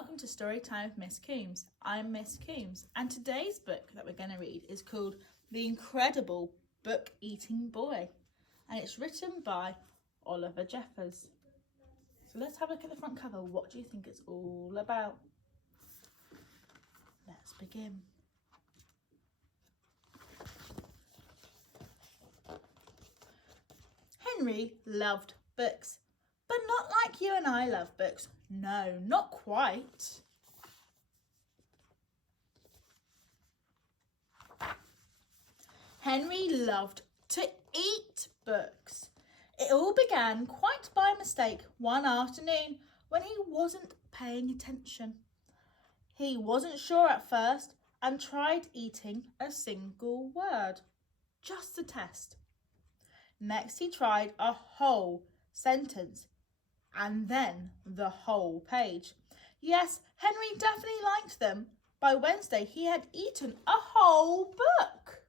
welcome to Storytime with Miss Coombs. I'm Miss Coombs, and today's book that we're going to read is called The Incredible Book Eating Boy, and it's written by Oliver Jeffers. So let's have a look at the front cover. What do you think it's all about? Let's begin. Henry loved books, but not like you and I love books. No, not quite. Henry loved to eat books. It all began quite by mistake one afternoon when he wasn't paying attention. He wasn't sure at first and tried eating a single word, just to test. Next he tried a whole sentence and then the whole page. Yes, Henry definitely liked them. By Wednesday he had eaten a whole book.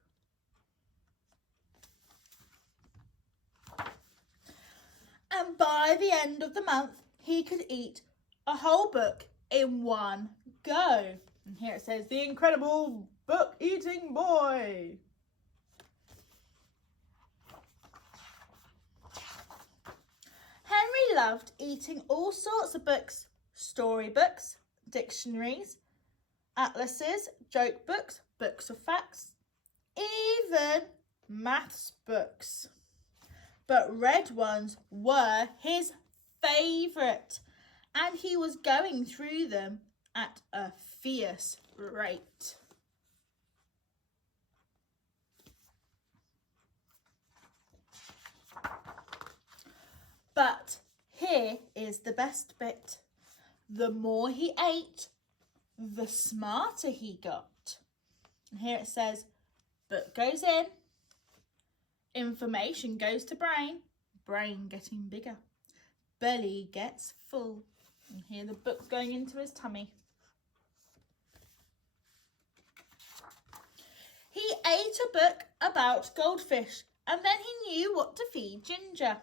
And by the end of the month he could eat a whole book in one go. And here it says, The Incredible Book Eating Boy. Henry loved eating all sorts of books, storybooks, dictionaries, atlases, joke books, books of facts, even maths books. But red ones were his favourite, and he was going through them at a fierce rate. But here is the best bit. The more he ate, the smarter he got. And here it says, book goes in, information goes to brain, brain getting bigger, belly gets full. And here the book's going into his tummy. He ate a book about goldfish and then he knew what to feed Ginger.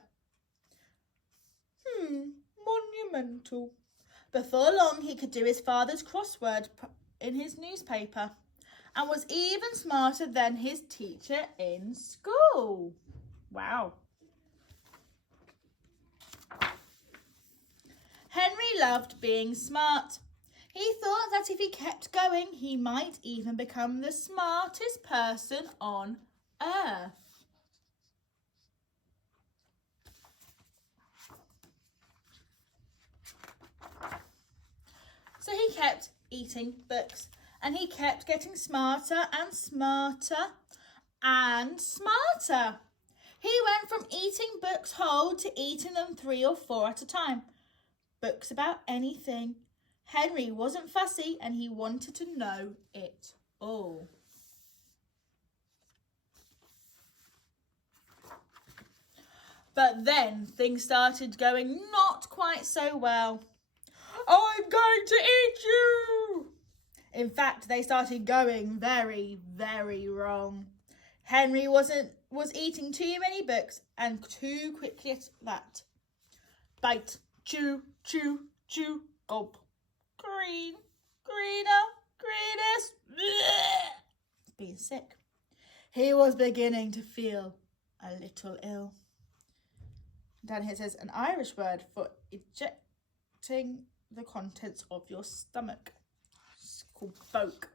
Monumental. Before long he could do his father's crossword in his newspaper and was even smarter than his teacher in school. Wow. Henry loved being smart. He thought that if he kept going, he might even become the smartest person on earth. So he kept eating books and he kept getting smarter and smarter and smarter. He went from eating books whole to eating them 3 or 4 at a time. Books about anything. Henry wasn't fussy and he wanted to know it all. But then things started going not quite so well. I'm going to eat you! In fact, they started going very, very wrong. Henry was eating too many books and too quickly at that. Bite, chew, chew, chew, gulp. Green, greener, greenest. Bleh. Being sick. He was beginning to feel a little ill. Down here it says an Irish word for ejecting the contents of your stomach. It's called boke.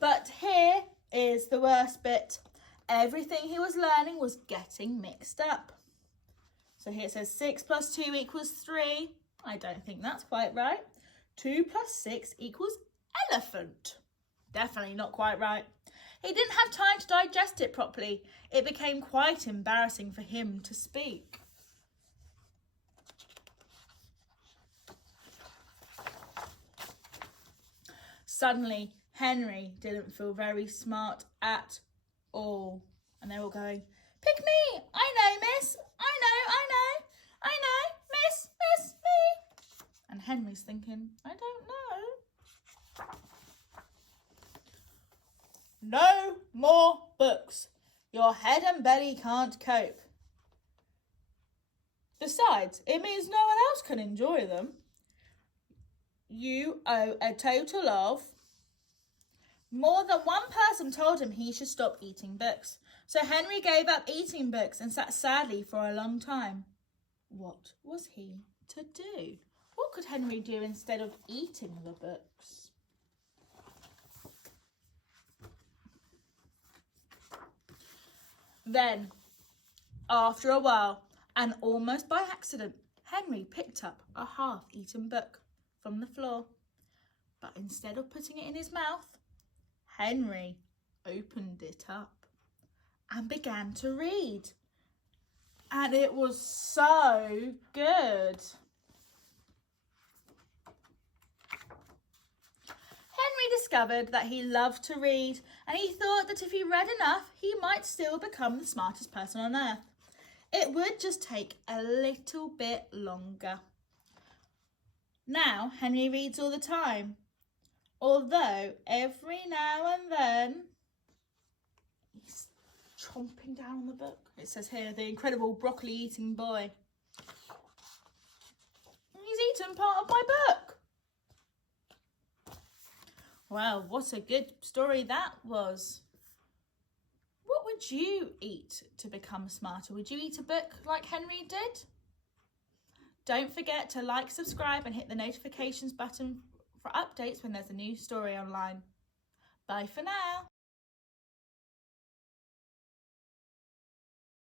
But here is the worst bit. Everything he was learning was getting mixed up. So here it says 6 plus 2 equals 3. I don't think that's quite right. 2 plus 6 equals elephant. Definitely not quite right. He didn't have time to digest it properly. It became quite embarrassing for him to speak. Suddenly, Henry didn't feel very smart at all. And they're all going, pick me! I know, miss! I know! Miss, me! And Henry's thinking, I don't know. No more books. Your head and belly can't cope. Besides, it means no one else can enjoy them. You owe a total of... More than one person told him he should stop eating books. So Henry gave up eating books and sat sadly for a long time. What was he to do? What could Henry do instead of eating the books? Then, after a while, and almost by accident, Henry picked up a half-eaten book from the floor. But instead of putting it in his mouth, Henry opened it up and began to read. And it was so good. Henry discovered that he loved to read, and he thought that if he read enough, he might still become the smartest person on earth. It would just take a little bit longer. Now, Henry reads all the time, although every now and then he's chomping down on the book. It says here, the incredible broccoli-eating boy. He's eaten part of my book. Well, what a good story that was. What would you eat to become smarter? Would you eat a book like Henry did? Don't forget to like, subscribe and hit the notifications button for updates when there's a new story online. Bye for now.